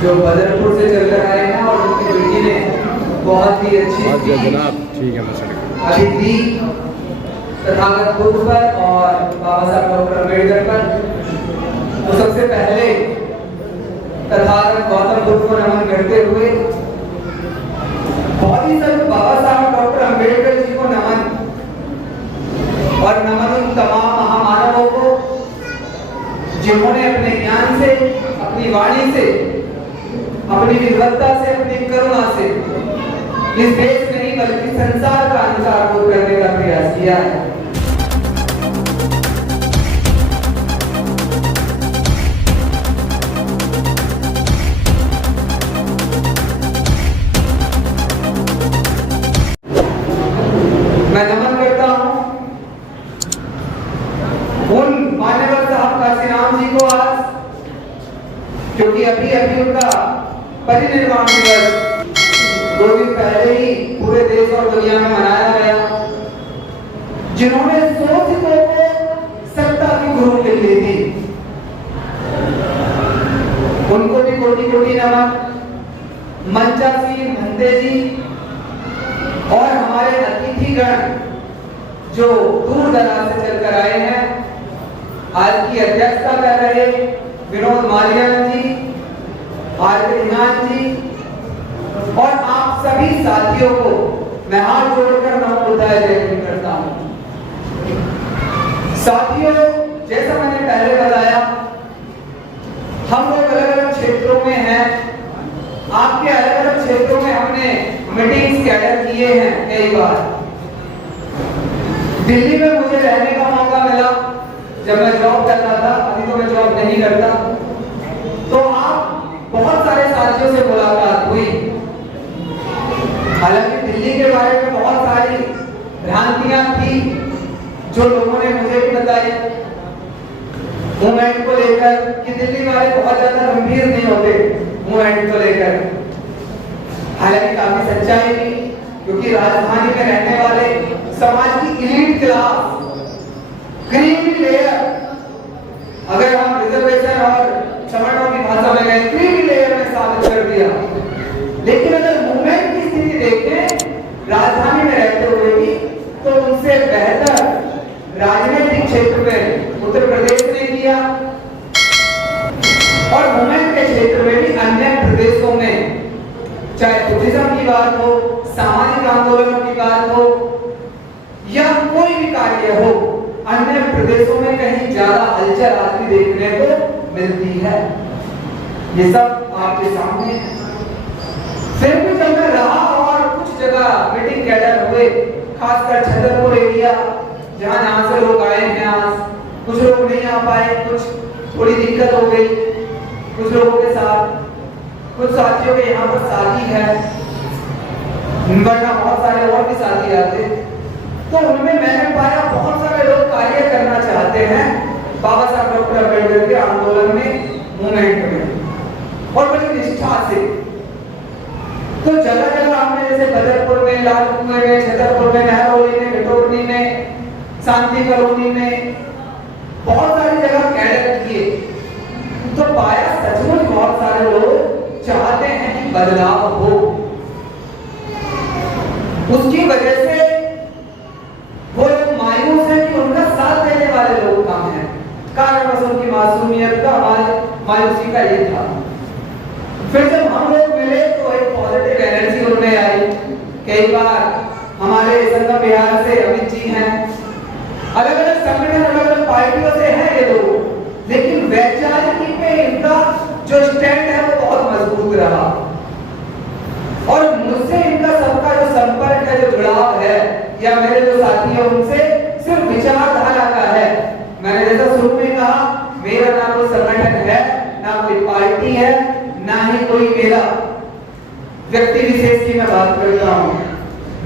जो बदरपुर से चलकर आए हैं और उनकी बेटी ने बहुत ही अच्छी जनाब ठीक है मसला अभी दी तथागत बुद्ध पर और बाबा साहब डॉक्टर अम्बेडकर पर। तो सबसे पहले तथागत गौतम बुद्ध को नमन करते हुए बहुत ही सब बाबा साहब डॉक्टर अम्बेडकर जी को नमन और नमन उन तमाम महामानवों को जिन्होंने अपने ज्ञान से, अपनी वाणी से, अपनी विद्वत्ता से, अपनी करुणा से इस देश में नहीं बल्कि संसार का अंधकार दूर करने का प्रयास किया है। मैं नमन करता हूं उन मान्यवर साहब काशीराम जी को आज, क्योंकि अभी अभी उनका परिनिर्वाण दिवस 2 दिन पहले ही पूरे देश और दुनिया में मनाया गया, जिन्होंने सोचितों को सत्ता की गुरु के लिए दी। उनको भी कोटि कोटि नमन। मंचासी महंते जी और हमारे अतिथिगण जो दूर दराज से चलकर आए हैं, आज की अध्यक्षता कर रहे विनोद मालियान जी, आरके ध्यान जी और आप सभी साथियों को मैं हाथ जोड़कर नमो बुद्धाय जय करता हूं। साथियों, जैसा मैंने पहले बताया, हम लोग अलग अलग क्षेत्रों में हैं। आपके अलग अलग क्षेत्रों में हमने मीटिंग्स कैडर किए हैं कई बार। दिल्ली में मुझे रहने का मौका मिला जब मैं जॉब करता था, अभी तो मैं जॉब नहीं करता। तो आप बहुत सारे साथियों से मुलाकात हुई। हालांकि दिल्ली के बारे में बहुत सारी भ्रांतियां थी जो लोगों ने मुझे भी बताई मूवमेंट को लेकर कि दिल्ली वाले बहुत ज्यादा गंभीर नहीं होते मूवमेंट को लेकर। हालांकि काफी सच्चाई थी, क्योंकि राजधानी में रहने वाले समाज की इलीट क्लास, क्रीमी लेयर, अगर हम रिजर्वेशन और चमड़ों की भाषा में गए, क्रीमी लेयर में साबित कर दिया। लेकिन अगर मूवमेंट की स्थिति देखें राजधानी में रहते हुए भी, तो उनसे बेहतर राजनीतिक क्षेत्र में उत्तर प्रदेश ने किया और मूवमेंट के क्षेत्र में भी अन्य प्रदेशों में, चाहे बुद्धिज्म की बात हो, सामाजिक आंदोलनों की बात हो या कोई भी कार्य हो, अन्य प्रदेशों में कहीं ज्यादा हलचल आदमी देखने को मिलती है। ये सब आपके सामने है। फिर भी जब मैं रहा और कुछ जगह मीटिंग कैडर हुए, खासकर छतरपुर एरिया जहां से लोग आए हैं, आज कुछ लोग नहीं आ पाए, कुछ थोड़ी दिक्कत हो गई कुछ लोगों के साथ, कुछ साथियों के यहाँ पर शादी है, वरना बहुत सारे और भी साथी आते। तो उनमें मैंने पाया बहुत सारे लोग कार्य करना चाहते हैं बाबा साहब डॉक्टर अम्बेडकर के आंदोलन में, मूवमेंट में, और बड़ी निष्ठा से। तो जगह जगह हमने जैसे बदरपुर में, लालकुएं में, छतरपुर में, महरौली में, बिटोरनी में, शांति कॉलोनी में बहुत सारी जगह कैडर किए। तो पाया सचमुच बहुत सारे लोग चाहते हैं कि बदलाव हो। उसकी वजह से वो लोग मायूस है कि उनका साथ देने वाले लोग कम हैं। कारणवश उनकी मासूमियत का, मायूसी का ये था। फिर जब हम लोग मिले तो एक पॉजिटिव एनर्जी उनमें आई। कई बार हमारे संगम बिहार से अमित जी हैं, अलग अलग संगठन, अलग अलग पार्टियों से हैं ये लोग, लेकिन वैचारिकी पे इनका जो स्टैंड है वो बहुत मजबूत रहा। और मुझसे इनका सबका जो संपर्क है, जो जुड़ाव है, या मेरे जो साथी हैं उनसे सिर्फ विचारधारा का है। मैंने जैसा शुरू में कहा, मेरा ना कोई संगठन है, ना कोई पार्टी है, ना ही कोई मेरा व्यक्ति विशेष की मैं बात करता हूँ।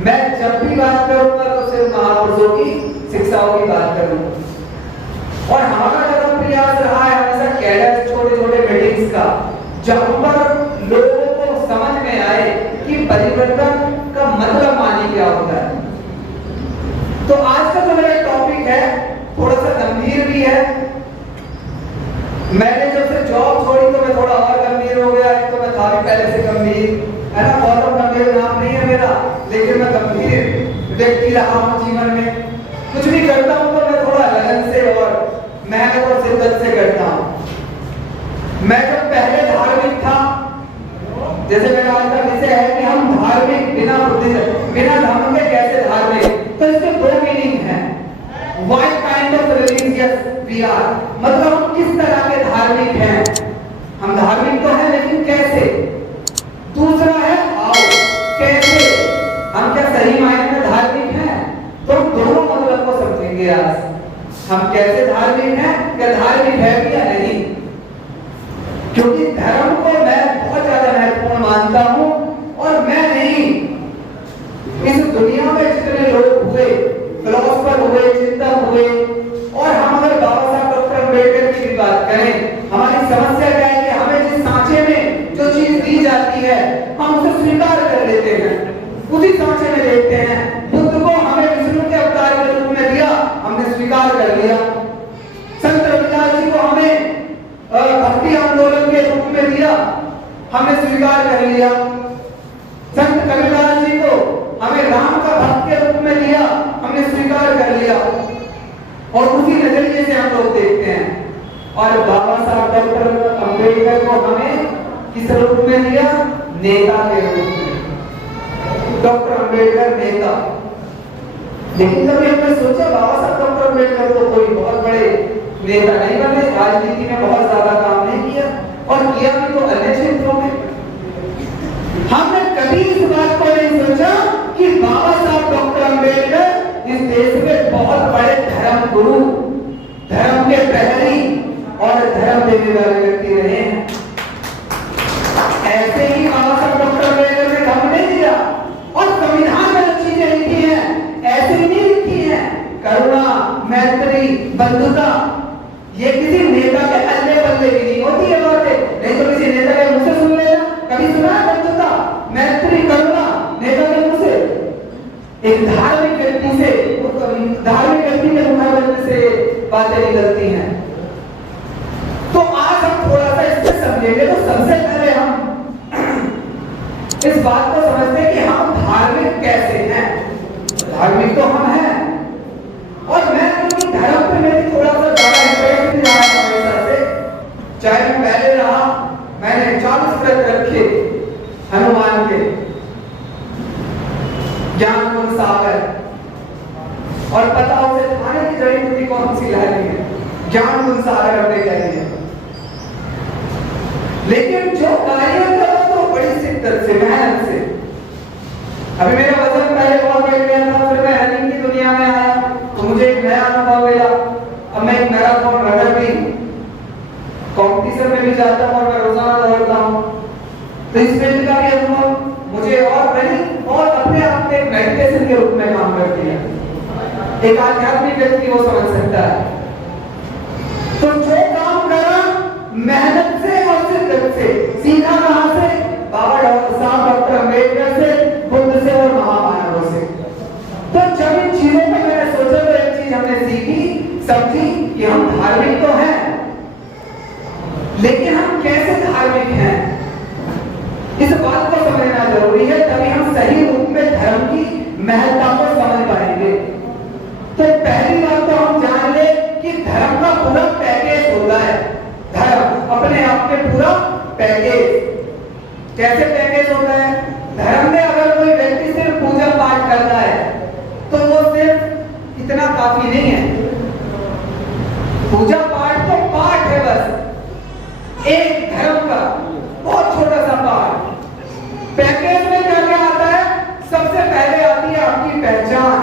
मैं जब भी बात करूंगा तो सिर्फ महापुरुषों की शिक्षाओं की बात करूंगा। और हमारा जब प्रयास रहा है हमेशा कैडर, छोटे छोटे मीटिंग्स का, जहां पर लोगों को समझ में आए कि परिवर्तन का मतलब मानी क्या होता है। तो आज का जो मेरा टॉपिक है थोड़ा सा गंभीर भी है। मैंने जब से जॉब छोड़ी तो मैं मैं जब पहले धार्मिक था, जैसे मेरा आज का विषय है कि हम धार्मिक बिना धर्म के कैसे धार्मिक, तो इसके दो मीनिंग है। What kind of religious we are, मतलब हम किस तरह के धार्मिक हैं। हम धार्मिक तो हैं लेकिन कैसे। दूसरा है how, कैसे, हम क्या सही मायने में धार्मिक हैं। तो दोनों मतलब को समझेंगे आज, हम कैसे धार्मिक हैं या धार्मिक है भी या नहीं। क्योंकि धर्म को मैं बहुत ज्यादा महत्वपूर्ण मानता हूं, और मैं नहीं, इस दुनिया में जितने लोग हुए, फिलोसोफर हुए, चिंतक हुए, और हम अगर बाबा साहब डॉक्टर अम्बेडकर की भी बात करें, हमारी समस्या क्या है कि हमें जिस सांचे में जो चीज दी जाती है हम उसे स्वीकार कर लेते हैं, उसी सांचे में देखते हैं। बुद्ध को हमें विष्णु के अवतार के रूप में दिया, हमने स्वीकार कर लिया। संत रविदास जी को हमें भक्ति आंदोलन के रूप में दिया, हमने स्वीकार कर लिया। संत कबीरदास जी को हमें राम का भक्त के रूप में दिया, हमने स्वीकार कर लिया, और उसी नजरिए से हम लोग देखते हैं। और बाबा साहब डॉक्टर अम्बेडकर को हमें किस रूप में दिया, नेता के रूप में। डॉक्टर अम्बेडकर नेता, लेकिन कभी हमने सोचा बाबा साहब डॉक्टर अम्बेडकर तो कोई बहुत बड़े नेता नहीं बने, राजनीति में बहुत ज्यादा काम नहीं किया, और किया भी तो अन्य क्षेत्रों में। हमने कभी इस बात को नहीं सोचा कि बाबा साहब डॉक्टर अम्बेडकर इस देश में बहुत बड़े धर्म गुरु, धर्म के प्रहरी और धर्म देने वाले व्यक्ति रहे हैं। ऐसे ही बाबा साहब डॉक्टर अम्बेडकर ने धर्म नहीं दिया, और संविधान में जो चीजें लिखी हैं ऐसे ही नहीं लिखी हैं। करुणा, मैत्री, बंधुता, ये किसी नेता के अल्ले बल्ले भी नहीं होती है बातें, नहीं तो किसी नेता के मुंह से सुन लेना। कभी सुना है बंधुता, मैत्री, करुणा नेता के मुंह से? एक धार्मिक व्यक्ति से, धार्मिक व्यक्ति के मुखाबले से बातें निकलती हैं। तो आज हम थोड़ा सा इससे समझेंगे। तो सबसे पहले हम इस बात को समझते हैं कि हम धार्मिक कैसे हैं। धार्मिक तो हम हैं, और मैं क्योंकि धर्म पे मेरी थोड़ा सा ज्यादा इंटरेस्ट रहा है हमेशा से, चाहे मैं पहले रहा, मैंने 40 व्रत रखे हनुमान के, ज्ञान गुण सागर, और पता उसे खाने की जड़ी बूटी कौन सी लानी है, ज्ञान गुण सागर हमने कह दिया। लेकिन जो कार्य करो तो बड़ी शिद्दत से, मेहनत से। अभी मेरा वजन पहले बहुत बढ़ गया था, फिर मैं रनिंग की दुनिया में आया तो मुझे एक नया अनुभव मिला। अब मैं एक मैराथन रनर भी, कंपटीशन में भी जाता हूं और मैं रोजाना दौड़ता हूं। तो इस फील्ड का भी अनुभव मुझे और रनिंग और अपने आप में मेडिटेशन के रूप में काम करती है। एक आध्यात्मिक व्यक्ति वो समझ सकता है। तो जो काम करा मेहनत से और शिद्दत से, सीधा कहां से? बाबा साहब डॉक्टर अम्बेडकर से, बुद्ध से और महामानवों से। तो जब इन चीजों पे मैंने सोचा तो एक चीज हमने सीखी, समझी कि हम धार्मिक तो हैं, लेकिन हम कैसे धार्मिक हैं, इस बात को समझना जरूरी है। तभी हम सही रूप में धर्म की महत्ता को समझ पाएंगे। तो पहली बात तो हम जान ले कि धर्म का पूरा पैकेज होता है। धर्म अपने आप में पूरा पैकेज। कैसे पैकेज होता है? धर्म में अगर कोई व्यक्ति सिर्फ पूजा पाठ करता है तो वो सिर्फ इतना काफी नहीं है। पूजा पाठ तो पाठ है, बस एक धर्म का बहुत छोटा सा पार्ट। पैकेज में क्या क्या आता है? सबसे पहले आती है आपकी पहचान,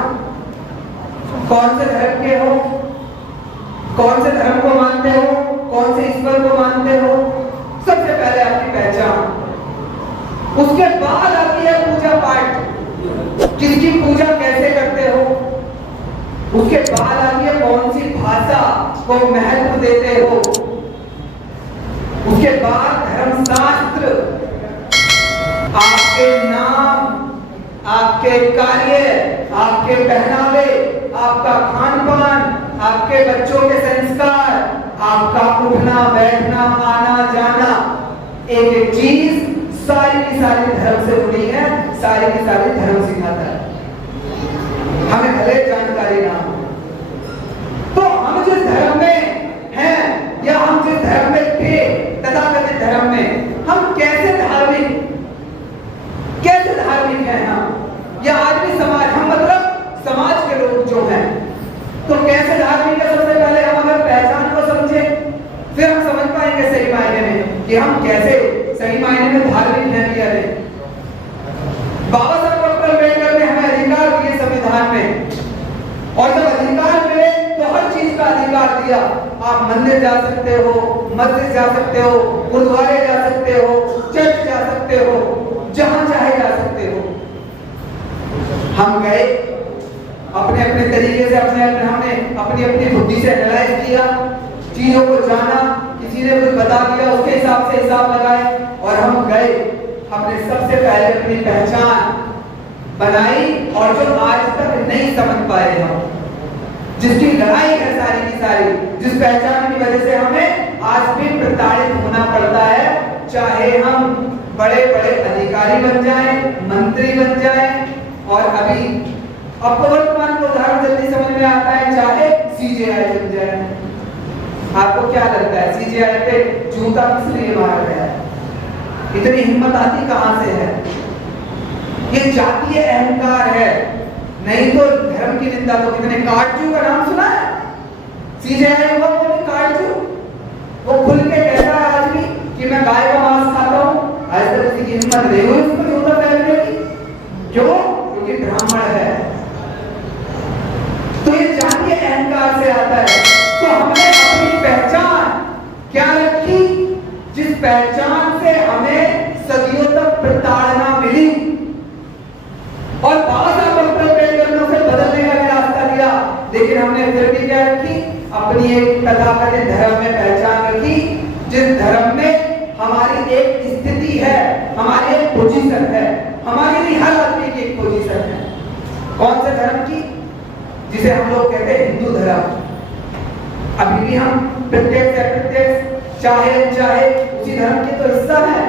कौन से धर्म के हो, कौन से धर्म को मानते हो, कौन से ईश्वर को मानते हो, सबसे पहले आपकी पहचान। उसके बाद आती है पूजा पाठ, किसकी पूजा कैसे करते हो। उसके बाद आती है कौन सी भाषा को महत्व देते हो। उसके बाद धर्मशास्त्र, आपके नाम, आपके कार्य, आपके पहनावे, आपका खान पान, आपके बच्चों के संस्कार, आपका उठना बैठना आना जाना, एक एक चीज सारी की सारी धर्म से जुड़ी है, सारी की सारी धर्म सिखाता है। हमें भले जानकारी ना हो, तो हम जिस धर्म में हैं या हम जिस धर्म में थे, तथा कि हम कैसे सही मायने में धार्मिक हैं या नहीं। बाबा साहब डॉक्टर अम्बेडकर ने हमें अधिकार दिए संविधान में, और जब अधिकार मिले तो हर चीज का अधिकार दिया। आप मंदिर जा सकते हो, मस्जिद जा सकते हो, गुरुद्वारे जा सकते हो, चर्च जा सकते हो, जहां चाहे जा सकते हो। हम गए अपने अपने तरीके से, हमने अपनी अपनी बुद्धि से एनालाइज किया, चीजों को जाना, किसी ने कुछ बता दिया, उसके हिसाब से हिसाब लगाए और हम गए। हमने सबसे पहले अपनी पहचान बनाई, और जो आज तक नहीं समझ पाए हम, जिसकी लड़ाई है सारी की सारी, जिस पहचान की वजह से हमें आज भी प्रताड़ित होना पड़ता है, चाहे हम बड़े बड़े अधिकारी बन जाएं, मंत्री बन जाएं, और अभी आपको वर्तमान को उदाहरण जल्दी समझ में आता है, चाहे सीजेआई बन जाए। आपको क्या लगता है सीजेआई पे जूता किस लिए मारा गया है? इतनी हिम्मत आती कहां से है? ये जातीय अहंकार है, नहीं तो धर्म की निंदा। तो कितने काटजू का नाम सुना है? सीजेआई हुआ वो काटजू, वो खुल के कहता है आज भी कि मैं गाय का मांस खाता हूं। आज तक किसी की हिम्मत नहीं हुई उसको जूता पहनने की। क्यों? क्योंकि ब्राह्मण है। तो ये जातीय अहंकार से आता है। तो हमने अपनी पहचान क्या रखी, जिस पहचान से हमें सदियों तक प्रताड़ना मिली, और बाबा साहब डॉक्टर अम्बेडकर ने उसे बदलने का भी रास्ता दिया, लेकिन हमने फिर भी क्या रखी? अपनी एक तथाकथित धर्म में पहचान रखी, जिस धर्म में हमारी एक स्थिति है, हमारी एक पोजीशन है, हमारे लिए हर आदमी की एक पोजीशन है। कौन से धर्म की? जिसे हम लोग कहते हैं हिंदू धर्म। अभी भी हम प्रत्यक्ष अप्रत्यक्ष, चाहे अनचाहे उसी धर्म के तो हिस्सा है।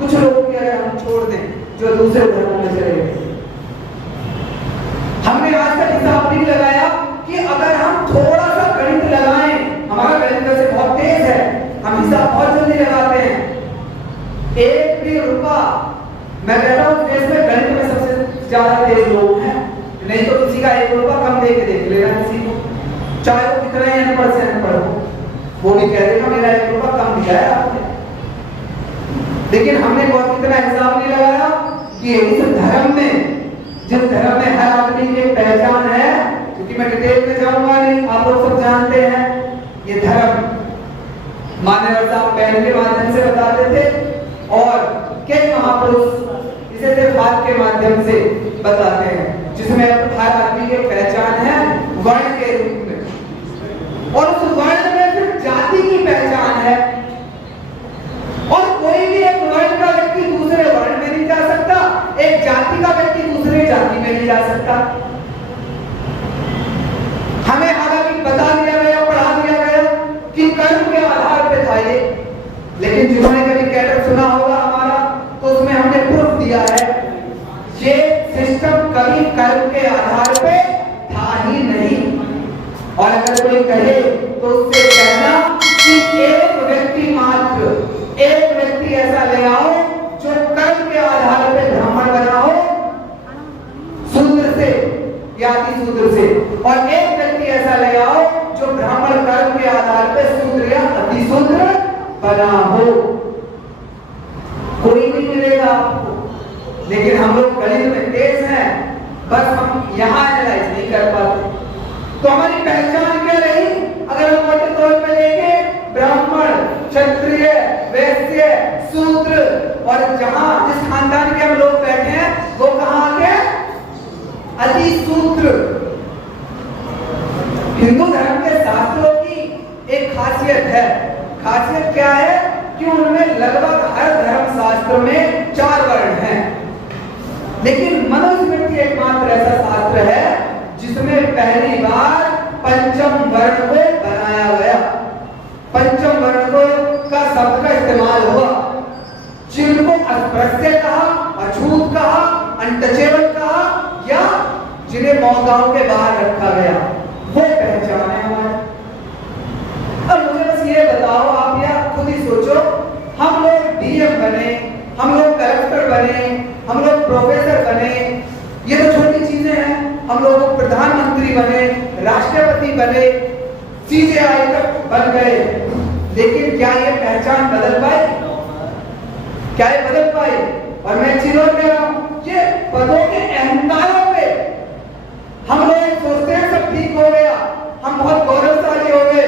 कुछ लोगों की अगर हम छोड़ दें जो दूसरे धर्मों में चले गए, हमने आज तक हिसाब नहीं लगाया कि अगर हम थोड़ा सा गणित लगाएं, हमारा गणित वैसे बहुत तेज है, हम हिसाब बहुत जल्दी लगाते हैं। एक भी रुपया, मैं कहता हूं देश में गणित में सबसे ज्यादा तेज लोग हैं, नहीं तो किसी का एक रुपया कम दे के देख लेना किसी को, चाहे वो कितना ही अनपढ़ से अनपढ़ हो, वो भी कह देगा मेरा एक रुपया कम दिया है आपने। लेकिन हमने बहुत इतना हिसाब नहीं लगाया कि इस धर्म में, जिस धर्म में हर आदमी की एक पहचान है, क्योंकि मैं डिटेल में जाऊंगा नहीं, आप लोग सब जानते हैं ये धर्म मानव साहब पहल के माध्यम से बताते थे, और कई महापुरुष इसे सिर्फ हाथ के माध्यम से बताते हैं, जिसमें हर आदमी की पहचान है वर्ण के रूप में, और उस वर्ण में फिर जाति की पहचान है। और कोई भी एक वर्ण का व्यक्ति दूसरे वर्ण में नहीं जा सकता, एक जाति का व्यक्ति दूसरे जाति में नहीं जा सकता। हमें हालांकि बता दिया गया, पढ़ा दिया गया कि कर्म के आधार पे था ये, लेकिन जिन्होंने कभी कैडर सुना होगा हमारा, तो उसमें हमने प्रूफ दिया है ये सिस्टम कभी कर्म के आधार पे था ही नहीं। और अगर कोई कहे तो उससे कहना कि एक व्यक्ति मात्र, एक व्यक्ति ऐसा ले आओ जो कर्म के आधार पे ब्राह्मण बना हो शूद्र से या अति शूद्र से, और एक व्यक्ति ऐसा ले आओ जो ब्राह्मण कर्म के आधार पे शूद्र या अति शूद्र बना हो। कोई नहीं मिलेगा आपको। लेकिन हम लोग गणित में तेज हैं, बस हम यहाँ एनालाइज नहीं कर पाते। तो हमारी पहचान क्या रही? अगर हम मोटे तौर पे देखें, ब्राह्मण, क्षत्रिय, वैश्य, शूद्र, और जहां जिस खानदान के हम लोग बैठे हैं वो कहां के? अति शूद्र। हिंदू धर्म के शास्त्रों की एक खासियत है। खासियत क्या है? कि उनमें लगभग हर धर्म शास्त्र में 4 वर्ण हैं, लेकिन मनुस्मृति एकमात्र ऐसा शास्त्र है जिसमें पहली बार पंचम वर्ण को बनाया गया। पंचम वर्ण को का शब्द का इस्तेमाल हुआ, जिनको अस्पृश्य कहा, अछूत कहा, अनटचेबल कहा, या जिन्हें मौगाओं के बाहर रखा गया, वो पहचान है हमारी। अब मुझे बस ये बताओ, आप या खुद ही सोचो, हम लोग डीएम बने, हम लोग कलेक्टर बने, हम लोग प्रोफेसर बने, ये तो छोटी चीजें हैं। हम लोग प्रधानमंत्री बने, राष्ट्रपति बने, सीजेआई तक बन गए, लेकिन क्या ये पहचान बदल पाई? क्या ये बदल पाई? और मैं एक चीज और कह रहा हूं, ये पदों के अहंकारों पे हम लोग सोचते हैं सब ठीक हो गया, हम बहुत गौरवशाली हो गए।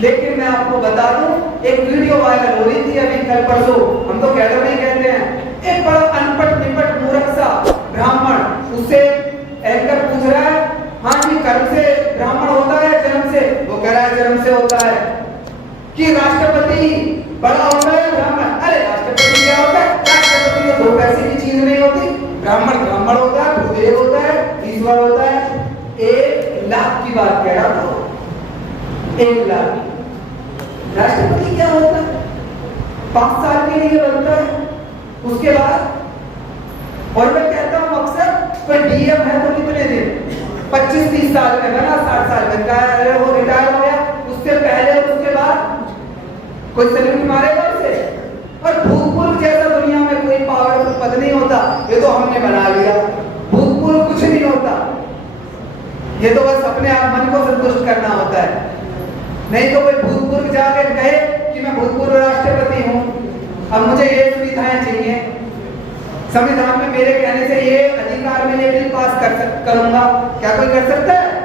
लेकिन मैं आपको बता दूं, एक वीडियो वायरल हो रही थी अभी कल परसों, हम तो कैडर में ही कहते हैं, एक बड़ा अनपढ़ निपट मूर्ख सा ब्राह्मण, उससे एंकर पूछ रहा है, हाँ जी कर्म से ब्राह्मण होता है जन्म से? वो कह रहा है जन्म से होता है। कि राष्ट्रपति बड़ा होता है ब्राह्मण? अरे राष्ट्रपति क्या होता है? राष्ट्रपति तो दो पैसे की चीज नहीं होती, ब्राह्मण ब्राह्मण होता है, भूदेव होता है, ईश्वर होता है। 1 लाख की बात कह रहा हूं, 1 लाख। राष्ट्रपति क्या होता है? 5 साल के लिए बनता है, उसके बाद। और मैं कहता हूं अक्सर, कोई डीएम है तो कितने दिन? 25-30 साल का बना, 60 साल का है, वो रिटायर हो गया, उससे पहले और उसके बाद कोई सैल्यूट मारेगा उसे? और भूतपूर्व जैसा दुनिया में कोई पावरफुल पद नहीं होता, ये तो हमने बना लिया। भूतपूर्व कुछ नहीं होता, ये तो बस अपने आप मन को संतुष्ट करना होता है। नहीं तो कोई भूतपूर्व जाकर कहे कि मैं भूतपूर्व राष्ट्रपति हूं, अब मुझे ये सुविधाएं चाहिए, संविधान में मेरे कहने से ये अधिकार में ये बिल पास करूंगा, क्या कोई कर सकता है?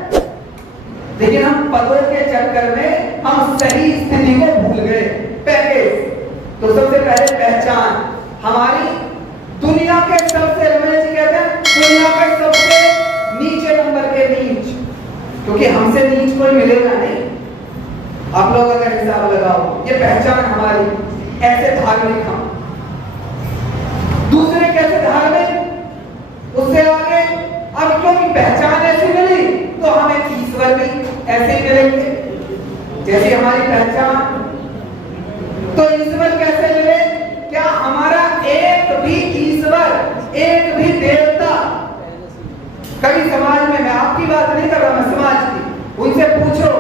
लेकिन हम पदों के चक्कर में हम सही स्थिति को भूल गए। पैकेज तो सबसे पहले पहचान हमारी दुनिया के सबसे, रमेश जी कहते हैं दुनिया के सबसे नीचे नंबर के नीच, क्योंकि हमसे नीच कोई मिलेगा नहीं। आप लोग अगर हिसाब लगाओ, ये पहचान हमारी, ऐसे धार्मिक हम, दूसरे कैसे धार्मिक, उससे आगे। अब क्योंकि पहचान ऐसी मिली तो हमें ईश्वर भी ऐसे ही मिलेंगे जैसी हमारी पहचान। तो ईश्वर कैसे मिले? क्या हमारा एक भी ईश्वर, एक भी देवता कभी समाज में, मैं आपकी बात नहीं कर रहा, मैं समाज की, उनसे पूछो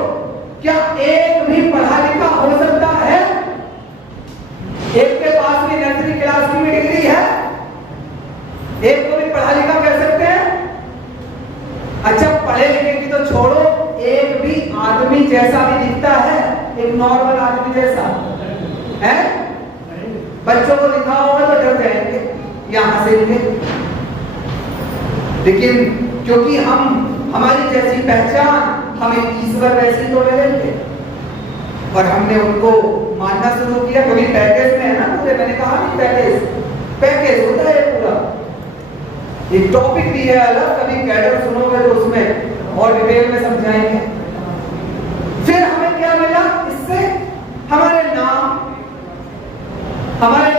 क्या एक भी पढ़ा लिखा हो सकता है? एक के पास भी नर्सरी क्लास की भी डिग्री है, एक को भी पढ़ा लिखा कह सकते हैं? अच्छा पढ़े लिखे की तो छोड़ो, एक भी आदमी जैसा भी दिखता है, एक नॉर्मल आदमी जैसा है? बच्चों को दिखाओ होगा तो डर जाएंगे या हंसेंगे। लेकिन क्योंकि हमारी जैसी पहचान, हमें ईश्वर वैसे तो मिलेंगे, और हमने उनको मानना शुरू किया। क्योंकि पैकेज में है ना पूरे, मैंने कहा नहीं पैकेज होता है पूरा। एक टॉपिक भी है अलग, कभी कैडर सुनोगे तो उसमें और डिटेल में समझाएंगे। फिर हमें क्या मिला इससे? हमारे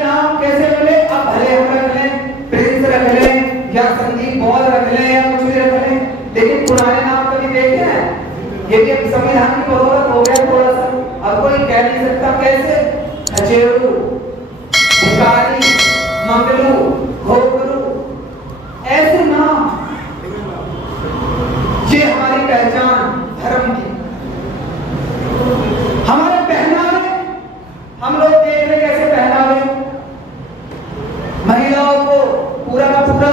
नाम कैसे मिले? अब भले हम रख लें, प्रिंस रख लें या संदीप बॉल रख लें या कुछ भी रख लें, लेकिन पुराने नाम कभी देखे हैं? ये भी एक संविधान की बदौलत हो गया थोड़ा सा। अब कोई कह नहीं सकता कैसे, अचेरू, भिखारी, मंगलू, घोगरू, ऐसे नाम, ये हमारी पहचान धर्म की। हमारे पहनावे, हम लोग देख रहे कैसे पहनावे, महिलाओं को पूरा का पूरा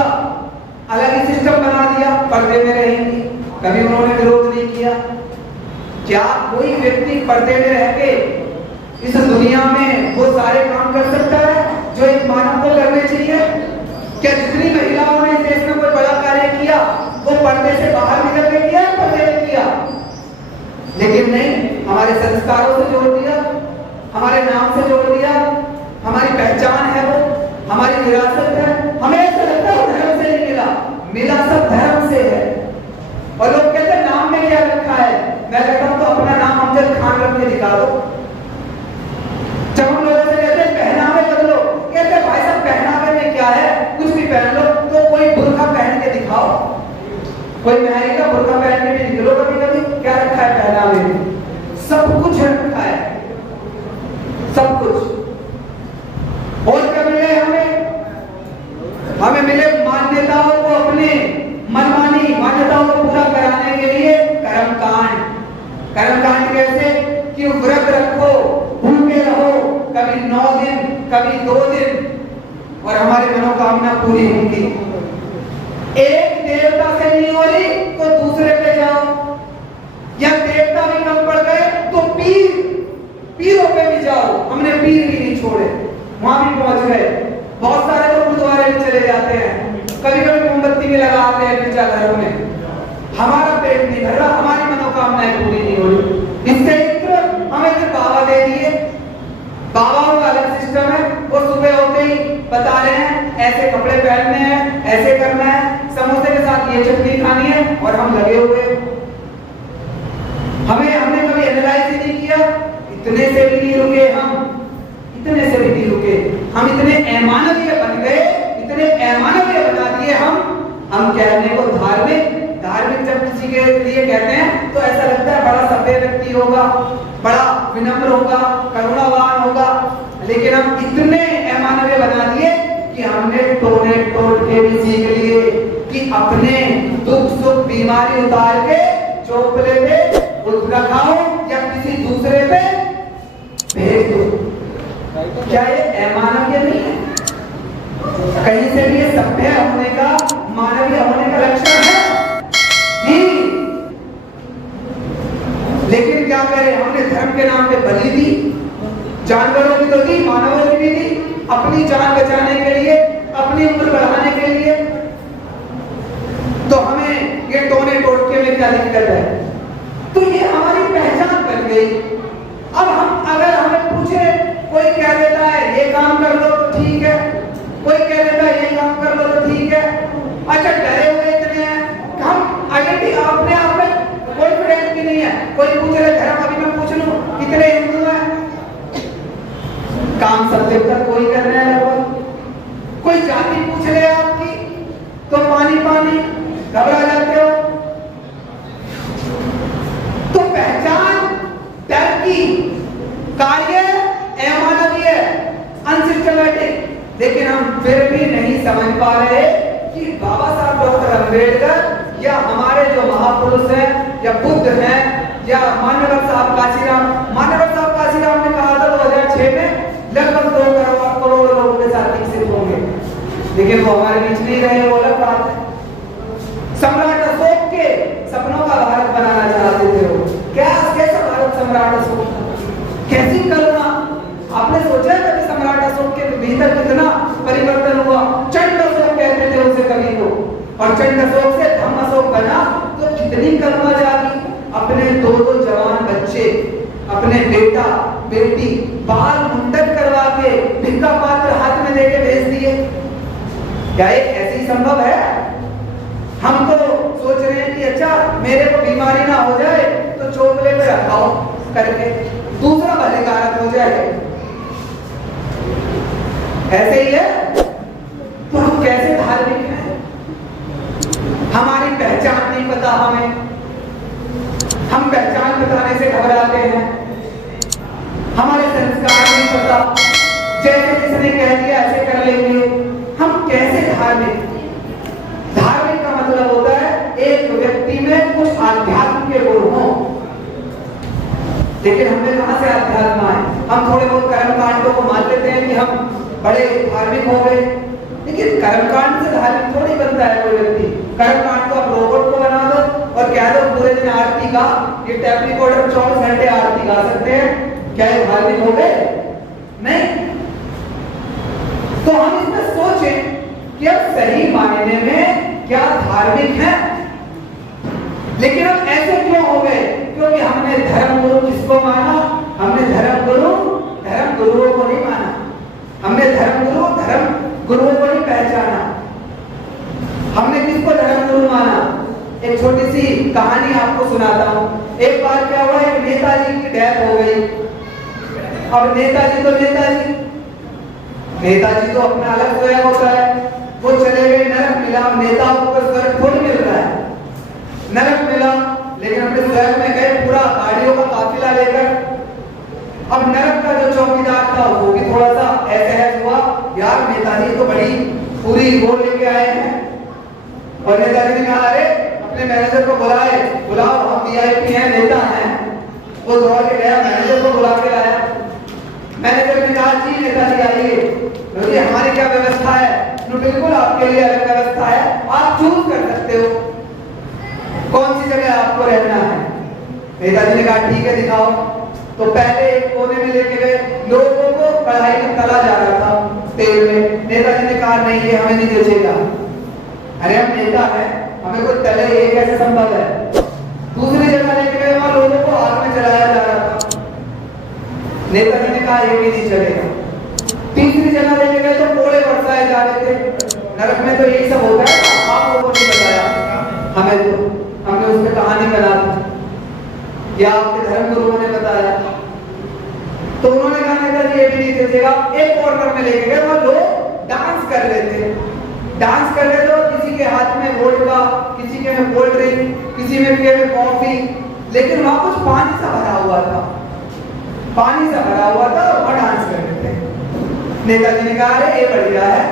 अलग ही सिस्टम बना दिया, पर्दे में रहेंगी, कभी उन्होंने विरोध नहीं किया। क्या कोई व्यक्ति पर्दे में रह के इस दुनिया में वो सारे काम कर सकता है जो एक मानव को करने चाहिए? क्या जितनी महिलाओं ने देश में कोई बड़ा कार्य किया वो पर्दे से बाहर निकल के किया, पर्दे में किया? लेकिन नहीं, हमारे संस्कारों से जोड़ दिया, हमारे नाम से जोड़ दिया, हमारी पहचान है वो, हमारी विरासत है। हमें ऐसा लगता है धर्म से नहीं मिला सब धर्म से है। और लोग कहते हैं नाम में क्या रखा है? मैं कहता हूं तो अपना नाम अमजद खान रख के दिखा दो। जब हम लोगों से कहते हैं पहनावे बदलो, कहते हैं भाई साहब पहनावे में क्या है, कुछ भी पहन लो, तो कोई बुर्का पहन के दिखाओ, कोई महरी का बुर्का पहन के भी निकलो कभी कभी। क्या रखा है पहनावे में? सब कुछ रखा है, सब कुछ। और क्या मिले हमें मिले मान्यताओं को, अपने मनमानी मान्यताओं को पूरा कराने के लिए कर्मकांड। कर्मकांड कैसे? कि व्रत रखो, भूखे रहो, कभी 9 दिन, कभी 2 दिन, और हमारी मनोकामना पूरी होगी। एक देवता से नहीं हो रही तो दूसरे पे जाओ, या देवता भी कम पड़ गए तो पीर, पीरों पे भी जाओ, हमने पीर भी नहीं छोड़े, वहां भी पहुंच गए। बहुत सारे तो गुरुद्वारे में चले जाते हैं, कभी कभी मोमबत्ती भी लगाते हैं गिरजा घरों में। हमारा पेट नहीं भर रहा, हमारी मनोकामनाएं पूरी नहीं हो रही। इससे इत्र हमें फिर बाबा दे दिए। बाबाओं का अलग सिस्टम है, वो सुबह होते ही बता रहे हैं ऐसे कपड़े पहनने हैं, ऐसे करना है, समोसे के साथ ये चटनी खानी है, और हम लगे हुए। हमने कभी एनालाइज ही नहीं किया, इतने से भी नहीं रुके हम, इतने से भी नहीं रुके। हम इतने अमानवीय बन गए, इतने अमानवीय बना दिए हम कहने को धार्मिक जब किसी के लिए कहते हैं तो ऐसा लगता है बड़ा सभ्य व्यक्ति होगा, बड़ा विनम्र होगा, करुणावान होगा, लेकिन हम इतने अमानवीय बना दिए कि हमने टोने टोट के भी सीख लिए कि अपने दुख सुख बीमारी उतार के चोपले पे रखाओ या किसी दूसरे पे भेज दो। क्या ये अमानवीय नहीं है? कहीं से भी ये सभ्य होने का, मानवीय होने का लक्षण है जी। लेकिन क्या करें, हमने धर्म के नाम पे बलि दी, जानवरों की तो दी, मानवों की भी दी, अपनी जान बचाने के लिए, अपनी उम्र बढ़ाने के लिए। तो हमें ये टोने टोटके में क्या दिक्कत है? तो ये हमारी पहचान बन गई। अब हम अगर हमें पूछे, कोई कह देता है ये काम कर लो तो ठीक है, कोई कह देता है ये काम कर लो तो ठीक है। अच्छा, डरे हुए इतने हैं, हम आइडेंटिटी अपने आप में कॉन्फिडेंस भी नहीं है। कोई पूछ रहे धर्म, अभी मैं पूछ लूं कितने हिंदू हैं, काम सब जब तक कोई कर रहा है लगभग। कोई जाति पूछ ले आपकी तो पानी पानी घबरा जाते हो। तो पहचान डर की, कार्य अमानवीय, अनसिस्टमैटिक। लेकिन हम फिर भी नहीं समझ पा रहे कि बाबा साहब डॉक्टर अम्बेडकर या हमारे जो महापुरुष हैं या बुद्ध हैं या मान्यवर साहब काशीराम ने कहा था 2006 में लगभग 2 करोड़ लोगों के साथ विकसित होंगे, लेकिन वो हमारे बीच नहीं रहे, वो अलग बात है। सम्राट अशोक के सपनों का भारत बनाना चाहते थे वो। कैसा भारत सम्राट अशोक था, कैसी करुणा। आपने सोचा है कभी सम्राट अशोक के भीतर कितना परिवर्तन हुआ? चंड अशोक कहते थे उसे कवि को, और चंड अशोक से धम्म अशोक बना, तो कितनी करुणा जागी। अपने 2 जवान बच्चे, अपने बेटा बेटी बाल मुंडन करवा के भिक्षा पात्र हाथ में लेके भेज दिए। क्या ये ऐसी संभव है? हम तो सोच रहे हैं कि अच्छा मेरे को बीमारी ना हो जाए तो चोपले पे रखाओ करके दूसरा भलीकारक हो जाए, ऐसे ही है। तो हम कैसे धार्मिक हैं? हमारी पहचान नहीं पता हमें, हम पहचान बताने से घबराते हैं, हमारे संस्कार नहीं पता, जैसे जिसने कह दिया ऐसे कर लेंगे। हम कैसे धार्मिक? धार्मिक का मतलब होता है एक व्यक्ति में कुछ आध्यात्म के गुण हो। लेकिन हमें कहां से अध्यात्म आए? हम थोड़े बहुत कर्मकांडों को मान लेते हैं कि हम बड़े धार्मिक हो गए, लेकिन कर्मकांड से धार्मिक थोड़ी बनता है कोई व्यक्ति। कर्मकांड को आप रोबोट को बना दो और कह दो पूरे दिन आरती गा, ये टैप रिकॉर्डर 24 घंटे आरती गा सकते हैं, क्या ये धार्मिक हो गए? नहीं। तो हम इसमें सोचें कि अब सही मायने में क्या धार्मिक है। लेकिन हम ऐसे क्यों हो गए? क्योंकि हमने धर्म गुरु किसको माना? हमने धर्म गुरुओं को नहीं माना, हमने धर्म गुरुओं को नहीं पहचाना। हमने किसको धर्म गुरु माना? एक छोटी सी कहानी आपको सुनाता हूँ। एक बार क्या हुआ, एक नेताजी की डेथ हो गई। अब नेताजी तो अपना अलग स्वयं होता है, वो चले गए, नरक मिला। नेताओं को स्वर्ग थोड़ी मिल रहा है, नरक मिला, लेकिन अपने स्वयं में गए पूरा गाड़ियों का काफिला लेकर। अब नरक का जो चौकीदार था वो भी थोड़ा सा ऐसे हुआ, यार नेताजी तो बड़ी पूरी वो लेके आए हैं। और नेताजी ने कहा अरे अपने मैनेजर को बुलाओ, हम वीआईपी हैं, नेता हैं। वो दौड़ के गया, मैनेजर को बुला के लाया। मैनेजर ने कहा जी नेताजी आइए, हमारी क्या व्यवस्था है? बिल्कुल आपके लिए अलग व्यवस्था है, आप चूज कर सकते हो कौन सी जगह आपको रहना है। नेताजी ने कहा ठीक है दिखाओ। तो पहले एक कोने में लेके गए, लोगों को कढ़ाई में तला जा रहा था तेल में। नेताजी ने कहा नहीं, ये हमें नहीं जचेगा, अरे हम नेता है, हमें कोई तले, ये कैसे संभव है। दूसरी जगह लेके गए, वहां लोगों को आग में जलाया जा रहा था, नेताजी ने कहा ये भी नहीं चलेगा। तीसरी जगह लेके गए तो कोड़े बरसाए जा रहे थे, नरक में तो यही सब होता है, आप लोगों ने बताया हमें, तो हमने उसमें कहानी बना दी या आपके धर्म गुरुओं ने बताया। तो उन्होंने कहा नेताजी ये भी नहीं जचेगा। एक कॉर्नर में लेके गए, वहां लोग डांस कर रहे थे, डांस कर रहे थे, और किसी के हाथ में वोडका, किसी के में कोल्ड ड्रिंक, किसी में पिए में कॉफी, लेकिन वहां कुछ पानी सा भरा हुआ था, पानी सा भरा हुआ था, और वहां डांस कर रहे थे। नेताजी ने कहा अरे ये बढ़िया है,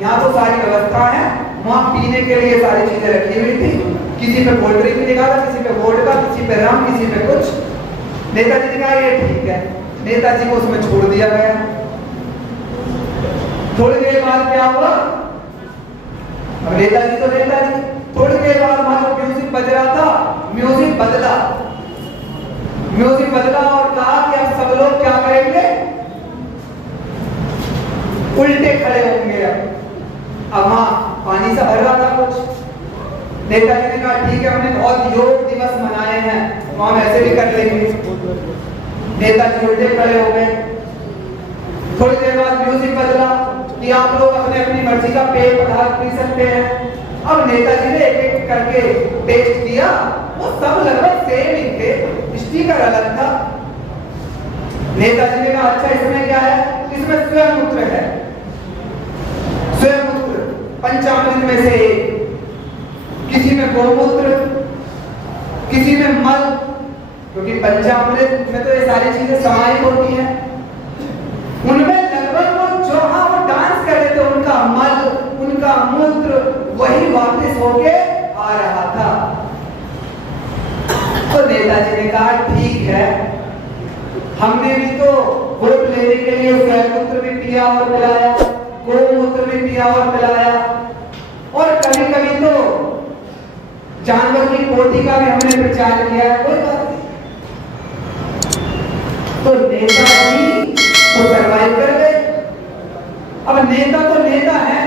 यहाँ तो सारी व्यवस्था है, वहां पीने के लिए सारी चीजें रखी हुई थी, किसी पे कोल्ड ड्रिंक निकाला, किसी पे वोडका, किसी पे रम, किसी पे कुछ। नेताजी ने कहा ये ठीक है, नेताजी को उसमें छोड़ दिया गया। थोड़ी देर बाद क्या हुआ, अब नेताजी तो नेताजी, थोड़ी देर बाद वहां जो म्यूजिक बज रहा था, म्यूजिक बदला, म्यूजिक बदला, और कहा कि अब सब लोग क्या करेंगे, उल्टे खड़े होंगे। अब वहां पानी सा भर रहा था कुछ। नेताजी ने कहा ठीक है, हमने बहुत योग दिवस मनाए हैं, तो हम ऐसे भी कर लेंगे। नेताजी उल्टे खड़े हो गए। थोड़ी देर बाद म्यूजिक बदला कि आप लोग अपने अपनी मर्जी का पेय पदार्थ पी सकते हैं। अब नेताजी ने एक एक करके टेस्ट किया, वो सब लगभग सेम ही थे, स्टिकर अलग था। नेताजी ने कहा अच्छा इसमें क्या है, इसमें स्वयं मूत्र है, स्वयं मूत्र पंचामृत में से एक, किसी में गोमूत्र, किसी में मल, क्योंकि पंचामृत में तो ये सारी चीजें समाहित होती हैं। उनमें लगभग वो जो हाँ वो डांस कर रहे थे, उनका मल, उनका मूत्र वही वापस होके आ रहा था। तो नेताजी ने कहा ठीक है, हमने भी तो वोट लेने के लिए स्वयंमूत्र भी पिया और पिलाया, गोमूत्र भी पिया और पिलाया, और कभी कभी तो जानवर की पोटी का भी हमने प्रचार किया है, कोई बात नहीं। तो नेताजी तो सरवाइव कर गए। अब नेता तो नेता है,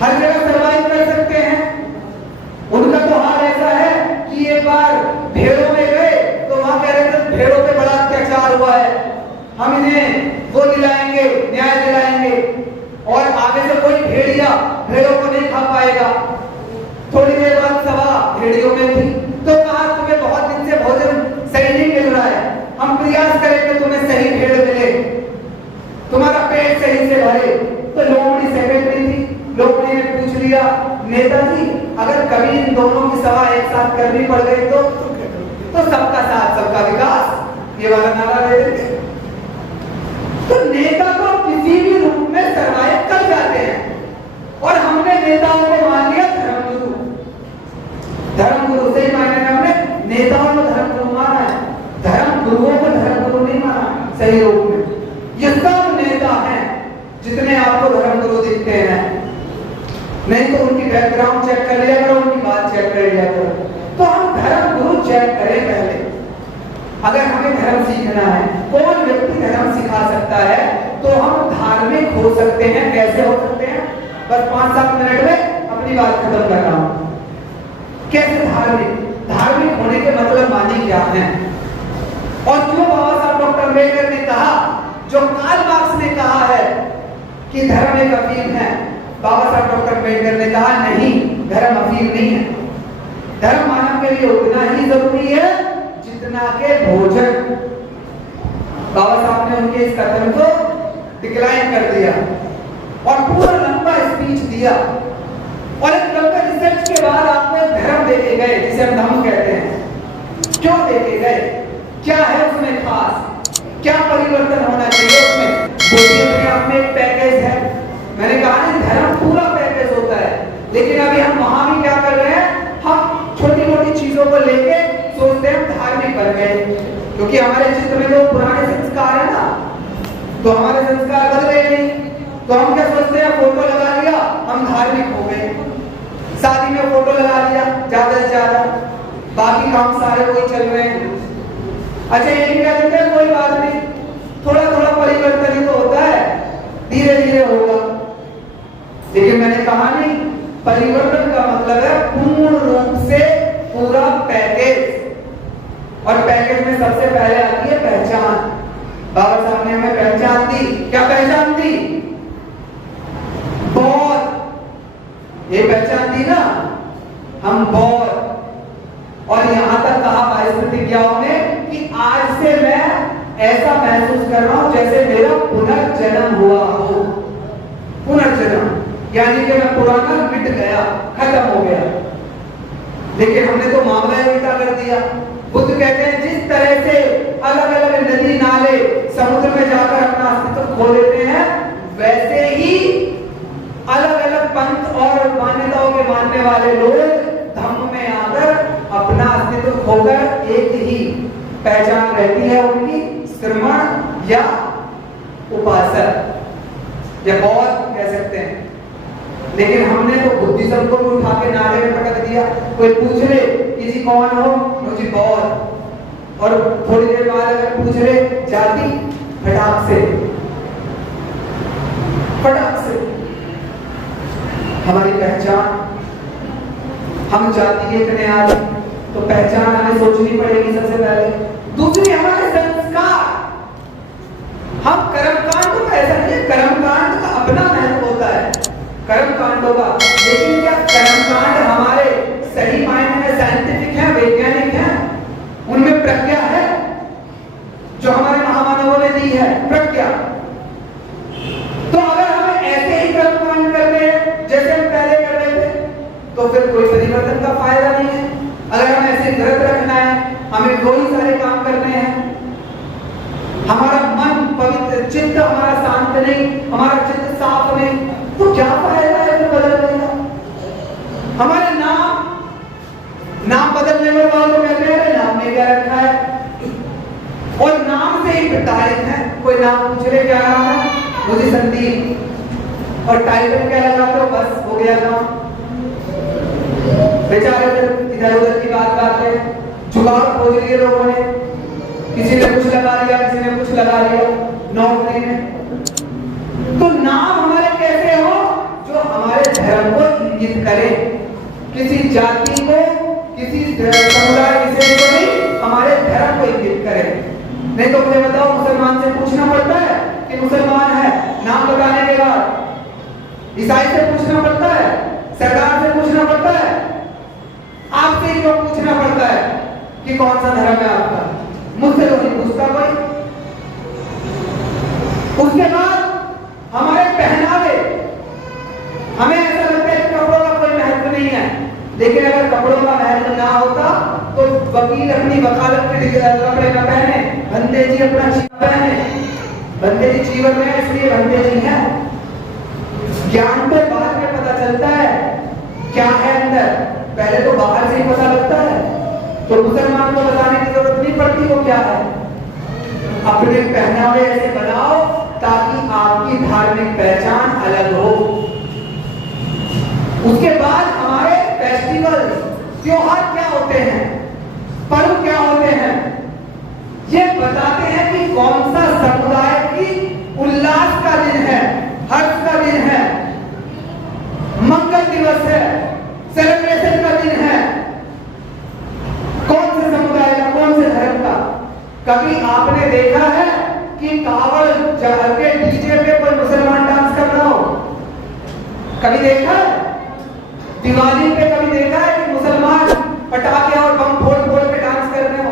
हर जगह सरवाइव कर सकते हैं। उनका तो हाल ऐसा है कि एक बार भेड़ों में गए तो वहां कह रहे थे भेड़ों पे बड़ा अत्याचार हुआ है, हम इन्हें वो दिलाएंगे, न्याय दिलाएंगे, और आगे से कोई भेड़िया भेड़ों को नहीं खा पाएगा। थोड़ी देर बाद सभा भेड़ियों में थी, तो कहा तुम्हें बहुत दिन से भोजन सही नहीं मिल रहा है, हम प्रयास करेंगे तुम्हें सही भेड़ मिले, तुम्हारा पेट सही से भरे। तो लोमड़ी सेक्रेटरी थी, लोमड़ी ने पूछ लिया नेताजी अगर कभी इन दोनों की सभा एक साथ करनी पड़ गई तो सबका साथ सबका विकास, ये वाला नारा दे देंगे। तो नेता को किसी भी रूप में सरवाइव कर जाते हैं, और हमने नेताओं को मान लिया धर्मगुरु, धर्मगुरु से ही मायने हमने नेताओं को धर्मगुरु माना है, धर्म गुरुओं को धर्मगुरु नहीं माना सही रूप में। ये सब नेता हैं जितने आपको धर्मगुरु दिखते हैं, नहीं तो उनकी बैकग्राउंड चेक कर लिया करो, उनकी बात चेक कर लिया करो। तो हम धर्मगुरु चेक करें पहले। अगर हमें धर्म सीखना है, कौन व्यक्ति धर्म सिखा सकता है, तो हम धार्मिक हो सकते हैं। कैसे हो सकते हैं, बस 5-7 मिनट में अपनी बात खत्म कर रहा हूं। कैसे धार्मिक, धार्मिक होने के मतलब माने क्या है, और क्यों बाबा साहब डॉक्टर अम्बेडकर ने कहा, जो कार्ल मार्क्स ने कहा है कि धर्म एक अफीम है, बाबा साहब डॉक्टर अम्बेडकर ने कहा नहीं, धर्म अफीम नहीं है। धर्म मानव के लिए उतना ही जरूरी है जितना के भोजन। बाबा साहब ने उनके इस कथन को डिक्लाइन कर दिया और पूरा लंबा स्पीच दिया, और एक लंबे रिसर्च के बाद आपको एक धर्म देके गए जिसे हम धर्म कहते हैं। क्यों देके गए, क्या है उसमें खास, क्या परिवर्तन होना चाहिए उसमें। भोजन में अपने एक पैकेज है, मैंने कहा नहीं धर्म पूरा पैकेज होता है, लेकिन अभी हम वहां भी क्या कर रहे हैं, हम छोटी मोटी चीजों को लेके सोचते हैं धार्मिक बन गए, क्योंकि हमारे चित्त में जो पुराने संस्कार है ना, तो हमारे संस्कार बदले नहीं। तो हम क्या सोचते हैं, फोटो लगा लिया हम धार्मिक हो गए, शादी में फोटो लगा लिया ज्यादा से ज्यादा, बाकी काम सारे वही चल रहे हैं। अच्छा ये क्या कहते हैं, कोई बात नहीं, थोड़ा थोड़ा परिवर्तन ही तो होता है, धीरे धीरे होगा। लेकिन मैंने कहा नहीं, परिवर्तन का मतलब है पूर्ण रूप से पूरा पैकेज। और पैकेज में सबसे पहले आती है पहचान। बाबा साहब ने हमें पहचान दी। क्या पहचान दी? बौद्ध। ये पहचान दी ना, हम बौद्ध। और यहां तक कहा बाईस प्रतिज्ञाओं में कि आज से मैं ऐसा महसूस कर रहा हूं जैसे मेरा पुनर्जन्म हुआ हो। पुनर्जन्म यानी कि मैं पुराना मिट गया, खत्म हो गया। लेकिन हमने तो मामला ही उल्टा कर दिया। बुद्ध कहते हैं जिस तरह से अलग अलग नदी नाले समुद्र में जाकर अपना अस्तित्व खो देते हैं, वैसे ही अलग अलग पंथ और मान्यताओं के मानने वाले लोग धम्म में आकर अपना अस्तित्व खोकर एक ही पहचान रहती है उनकी, श्रमण या उपासक या बौद्ध कह सकते हैं। लेकिन हमने तो बुद्धिज्म को उठा के नाले में पटक दिया। कोई पूछ ले कि जी कौन हो, मुझे बौद्ध। और थोड़ी देर बाद अगर पूछ ले जाति, फटाक से हमारी पहचान, हम जाति के कने आ रहे तो पहचान हमें सोचनी पड़ेगी सबसे पहले। दूसरी हमारे संस्कार। हम कर्मकांड को ऐसा नहीं है, कर्मकांड का अपना महत्व होता है, कर्म कांडों का। लेकिन क्या कर्मकांड हमारे सही मायने में साइंटिफिक है, वैज्ञानिक है? उनमें प्रज्ञा है जो हमारे महामानवों ने दी है, प्रज्ञा। तो अगर हम ऐसे ही कर्मकांड कर रहे हैं जैसे हम पहले कर रहे थे, तो फिर कोई परिवर्तन का फायदा नहीं है। अगर हम ऐसे व्रत रखना है, हमें वही सारे काम करने हैं, हमारा मन पवित्र, चित्त हमारा शांत नहीं, हमारा चित्त साफ नहीं, तो क्या फायदा है फिर बदलने का? हमारे नाम बदलने में वालों कहते हैं नाम ने क्या रखा है, और नाम से ही प्रताड़ित है। कोई नाम पूछ ले क्या नाम है, मुझे संदीप, और टाइटल क्या लगाते हो, बस हो गया काम। बेचारे इधर उधर की बात करते हैं, जुगाड़ खोज लिए लोगों ने, किसी ने कुछ लगा लिया, किसी ने कुछ लगा लिया नौकरी में। तो नाम हमारे कैसे हो जो हमारे धर्म को इंगित करे, किसी जाति को, किसी समुदाय विशेष को नहीं, हमारे धर्म को इंगित करे। नहीं तो मुझे बताओ, मुसलमान से पूछना पड़ता है कि मुसलमान है, नाम बताने के बाद ईसाई से पूछना पड़ता है, सरदार से पूछना पड़ता है, आपसे ही क्यों पूछना पड़ता है कि कौन सा धर्म है आपका? मुझसे तो नहीं पूछता कोई। उसके बाद हमारे पहनावे, हमें ऐसा लगता है कि कपड़ों का कोई महत्व नहीं है। लेकिन अगर कपड़ों का महत्व ना होता तो वकील अपनी वकालत के कपड़े न पहने, बंदे जी अपना जीवन पहने। बंदे जी जीवन में इसलिए बंदे जी हैं। ज्ञान तो बाद में पता चलता है क्या है अंदर, पहले तो बाहर से ही पता लगता है। तो मुसलमान को बताने की जरूरत नहीं पड़ती वो क्या है। अपने पहनावे ऐसे बनाओ ताकि आपकी धार्मिक पहचान अलग हो। उसके बाद हमारे फेस्टिवल, त्योहार क्या होते हैं, पर्व क्या होते हैं, ये बताते हैं कि कौन सा समुदाय की उल्लास का दिन है, हर्ष का दिन है, मंगल दिवस है, सेलिब्रेशन का दिन है। कौन से समुदाय का, कौन से धर्म का? कभी आपने देखा है कि कावड़ के डीजे पे कोई मुसलमान डांस कर रहा हो? कभी देखा है? दिवाली पे कभी देखा है कि मुसलमान पटाखे और बम फोड़ फोड़ के डांस कर रहे हो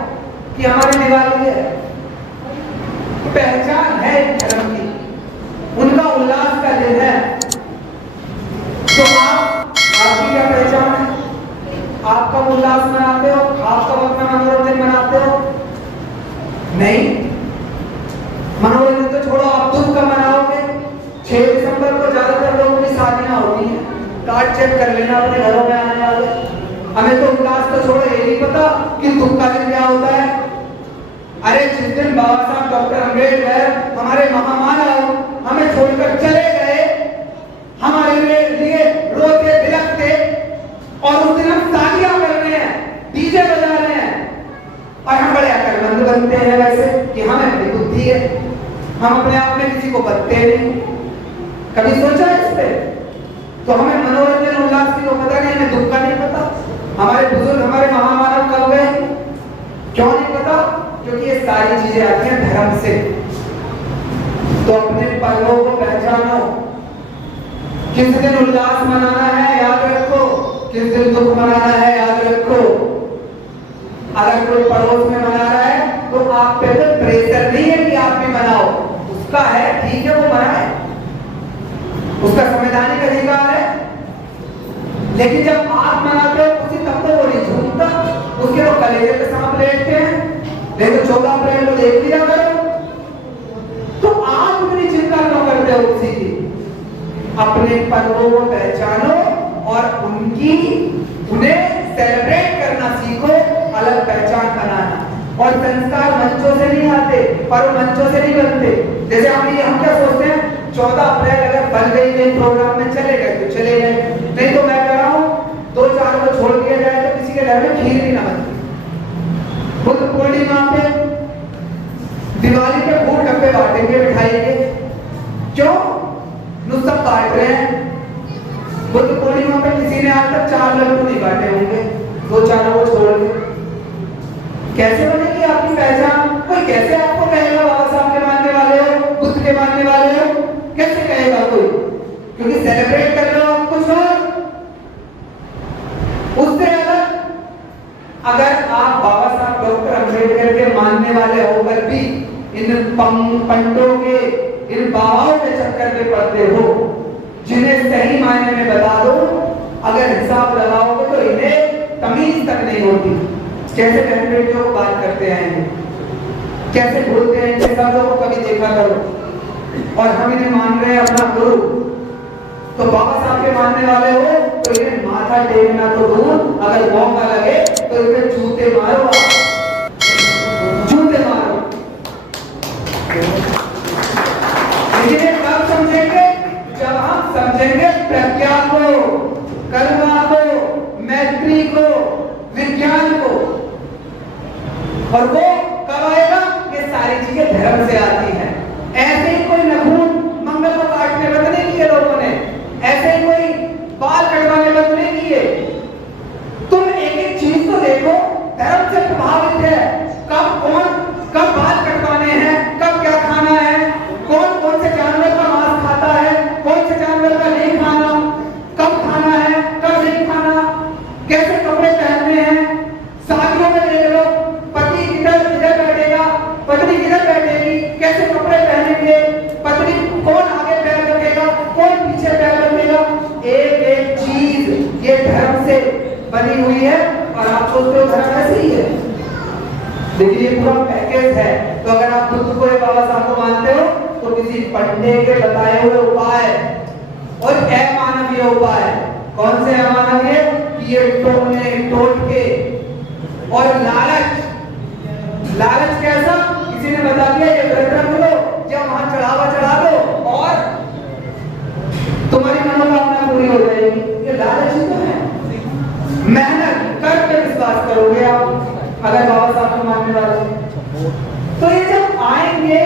कि हमारी दिवाली है? पहचान है धर्म की, उनका उल्लास का दिन है। तो आपकी क्या पहचान है? आप कब उल्लास मनाते हो? आप कब अपना मनोरंजन मनाते हो? नहीं, मनोरंजन तो छोड़ो, आप दुख का मनाओगे। 6 दिसंबर को ज्यादातर लोगों की शादियां होती हैं, कार्ड चेक कर लेना अपने घरों में आने वाले। हमें तो उल्लास तो छोड़ो, ये नहीं पता कि दुख का दिन क्या होता है। अरे जिस दिन बाबा साहब डॉक्टर अम्बेडकर हमारे महामानव हमें छोड़कर चले गए, हमारे लिए रोते बिलखते, और उस दिन हम तालियां कर रहे हैं, डीजे बजा रहे हैं, और हम बड़े अकलमंद बनते हैं करते नहीं। कभी सोचा इस पे? तो हमें मनोरंजन उल्लास की तो पता नहीं, हमें दुख का नहीं पता। हमारे बुजुर्ग, हमारे महामानव कब गए? क्यों नहीं पता? क्योंकि ये सारी चीजें आती हैं धर्म से। तो अपने पर्वों को पहचानो। किस दिन उल्लास मनाना है याद रखो, किस दिन दुख मनाना है याद रखो। अगर कोई पड़ोस में मना रहा है तो आप पे तो प्रेशर नहीं है कि आप भी मनाओ, उसका है, ठीक है, वो मनाए, उसका संवैधानिक अधिकार है। लेकिन जब आप मनाते हो उसी तब तो वो नहीं झूमता, उसके तो कलेजे पे सांप लेटते हैं। नहीं तो 14 अप्रैल को देख लिया करो। तो आप इतनी चिंता क्यों करते हो उसी की? अपने पर्वों को पहचानो और उन्हें सेलिब्रेट करना सीखो, अलग पहचान बनाना। और संस्कार मंचों से नहीं आते, पर्व मंचों से नहीं बनते। जैसे हम क्या सोचते हैं, 14 अप्रैल अगर बन गई कहीं प्रोग्राम में चले गए तो चले गए, नहीं तो मैं कह रहा हूँ 2-4 को छोड़ दिया जाए तो किसी के घर में खीर भी ना बनती। बुद्ध पूर्णिमा पे, दिवाली पे फूल डब्बे बांटेंगे मिठाई के, क्यों? नुस्खा काट रहे हैं। बुद्ध पूर्णिमा पे किसी ने आज तक 4 लड्डू नहीं बांटे होंगे, 2-4 को छोड़ के। कैसे बनेगी आपकी पहचान? कोई कैसे आपको कहेगा बाबा साहब के मानने वाले हो, बुद्ध के मानने वाले हो? कैसे कहेगा कोई? क्योंकि सेलिब्रेट कर रहे हो आप कुछ और। उससे अलग अगर आप बाबा साहब डॉक्टर अम्बेडकर के मानने वाले होकर भी इन पंडों के, इन बाबाओं के चक्कर में पड़ते हो, जिन्हें सही मायने में बता दो, अगर हिसाब लगाओगे तो इन्हें तमीज तक नहीं होती। कैसे बहन बेटियों को बात करते हैं, कैसे बोलते हैं, इनके साथों को कभी देखा करो। और हम इन्हें मान रहे हैं अपना गुरु। तो बाबा साहब के मानने वाले हो तो इन्हें माथा टेकना तो दूर, अगर मौका लगे तो इन्हें जूते मारो, जूते मारो। लेकिन कब समझेंगे? जब हम समझेंगे प्रज्ञा को, करुणा को, मैत्री को, विज्ञान को। और वो कब आएगा? ये सारी चीजें धर्म से आती हैं। ऐसे ही कोई नखून मंगल को काटने बंद नहीं किए लोगों ने, ऐसे ही कोई बाल कटवाने बंद नहीं किए। तुम एक चीज तो देखो, धर्म से प्रभावित है। कब बाल कटवाने हैं, कब क्या खाना है, कौन कौन से जानवर का मांस खाता है, कौन से जानवर का नहीं खाना, कब खाना है, कब नहीं खाना, कैसे कपड़े पहनने हैं। शादियों में देख लो, पति किधर बैठेगा, पत्नी किधर बैठेगी, कैसे कपड़े पहनेंगे, पत्नी कौन आगे पैर रखेगा, कौन पीछे पैर रखेगा। एक एक चीज ये धर्म से बनी हुई है। और आप सोचते हो धर्म ऐसे ही है? देखिए ये पूरा पैकेज है। तो अगर आप बुद्ध को, बाबा साहब को मानते हो तो किसी पंडे के बताए हुए उपाय और अमानवीय उपाय, कौन से अमानवीय? कि ये टोने टोटके और लालच कैसा? किसी ने बता दिया ये व्रत रख लो, या वहां चढ़ावा चढ़ा दो और तुम्हारी मनोकामना पूरी हो जाएगी। ये लालच ही तो है। मेहनत करके विश्वास करोगे आप अगर बाबा साहब को मानने वाले हो। तो ये जब आएंगे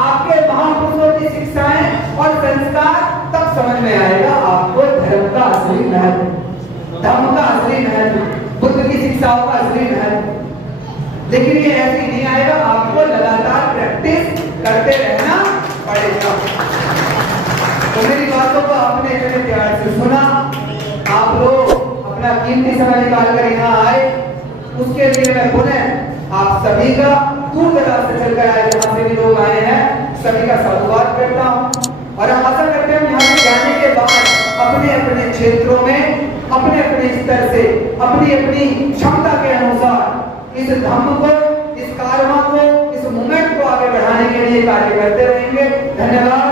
आपके महापुरुषों की शिक्षाएं और संस्कार, तब समझ में आएगा आपको धर्म का असली महत्व, धर्म का असली महत्व, बुद्ध की शिक्षाओं का असली महत्व। लेकिन ये ऐसे नहीं आएगा, आपको लगातार प्रैक्टिस करते रहना पड़ेगा। तो मेरी बातों को आपने इतने प्यार से सुना, आप लोग अपना कीमती समय निकाल कर यहाँ आए, उसके लिए मैं पुनः आप सभी का दूर दराज से चलकर आए, जहाँ से भी लोग आए हैं, सभी का साधुवाद करता हूँ। और हम आशा करते हैं यहाँ से जाने के बाद अपने अपने क्षेत्रों में, अपने अपने स्तर से, अपनी अपनी क्षमता के अनुसार इस धम्म को, इस कारवां को, इस मूवमेंट को आगे बढ़ाने के लिए कार्य करते रहेंगे। धन्यवाद।